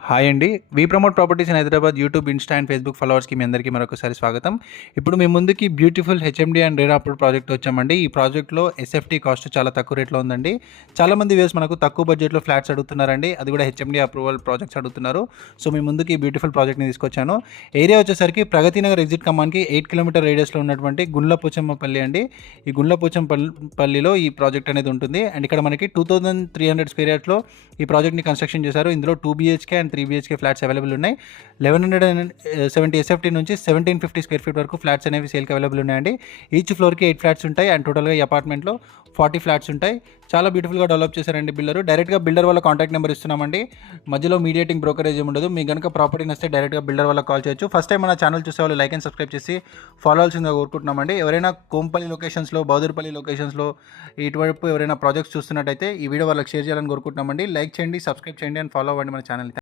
Hi అండి. We promote properties in Hyderabad YouTube, Insta and Facebook ఫాలోవర్స్‌కి మీ అందరికీ మరొకసారి స్వాగతం. ఇప్పుడు మీ ముందుకి beautiful HMD and RERA approved project వచ్చామండి. ఈ ప్రాజెక్ట్‌లో ఎస్ఎఫ్టీ కాస్ట్ చాలా తక్కువ రేట్‌లో ఉందండి. చాలామంది వ్యూయర్స్ మనకు తక్కువ బడ్జెట్‌లో ఫ్లాట్స్ అడుగుతున్నారండి. అది కూడా హెచ్ఎండీ అప్రూవల్ ప్రాజెక్ట్స్ అడుగుతున్నారు. సో మీ ముందుకి ఈ బ్యూటిఫుల్ ప్రాజెక్ట్‌ని తీసుకొచ్చాను. ఏరియా వచ్చేసరికి ప్రగతి నగర్ ఎగ్జిట్ కమాన్‌కి 8 కిలోమీటర్ రేడియస్‌లో ఉన్నటువంటి గుండ్లపోచమ్మపల్లి అండి. ఈ పల్లిలో ఈ ప్రాజెక్ట్ అనేది ఉంటుంది. అండ్ ఇక్కడ మనకి 2300 స్క్వేర్ యార్డ్స్‌లో ఈ ప్రాజెక్ట్‌ని కన్స్ట్రక్షన్ చేశారు. ఇందులో 2 BHK and 3 BHK flats available ఉన్నాయి. 1170 ఎస్ఎఫ్టీ నుంచి 1750 స్క్వేర్ ఫీట్ వరకు ఫ్లాట్స్ అనేవి సేల్కి అవైలబుల్ ఉన్నాయండి. ఈచ్ ఫ్లోర్కి 8 ఫ్లాట్స్ ఉంటాయి. అండ్ టోటల్గా ఈ అపార్ట్మెంట్లో 40 ఫ్లాట్స్ ఉంటాయి. చాలా బ్యూటిఫుల్గా డెవలప్ చేశారండి బిల్డరు. డైరెక్ట్గా బిల్డర్ వాళ్ళ కాంటాక్ట్ నెంబర్ ఇస్తున్నామండి. మధ్యలో మీడియేటింగ్ బ్రోకరేజ్ ఏమి ఉండదు. మీకు కనుక ప్రాపర్టీ నచ్చితే డైరెక్ట్గా బిల్డర్ వాళ్ళకి కాల్ చేయొచ్చు. ఫస్ట్ టైం మన ఛానల్ చూసే వాళ్ళు లైక్ అండ్ సబ్స్క్రైబ్ చేసి ఫాలో అవ్వాల్సిందిగా కోరుకుంటున్నామండి. ఎవరైనా కోంపల్లి లొకేషన్స్లో, బౌదర్పల్లి లొకేషన్స్లో ఇటువైపు ఎవరైనా ప్రాజెక్ట్స్ చూస్తున్నట్టయితే ఈ వీడియో వాళ్ళకి షేర్ చేయాలని కోరుకుంటున్నామండి. లైక్ చేయండి, సబ్స్క్రైబ్ చేయండి అండ్ ఫాలో అవ్వండి మన ఛానల్.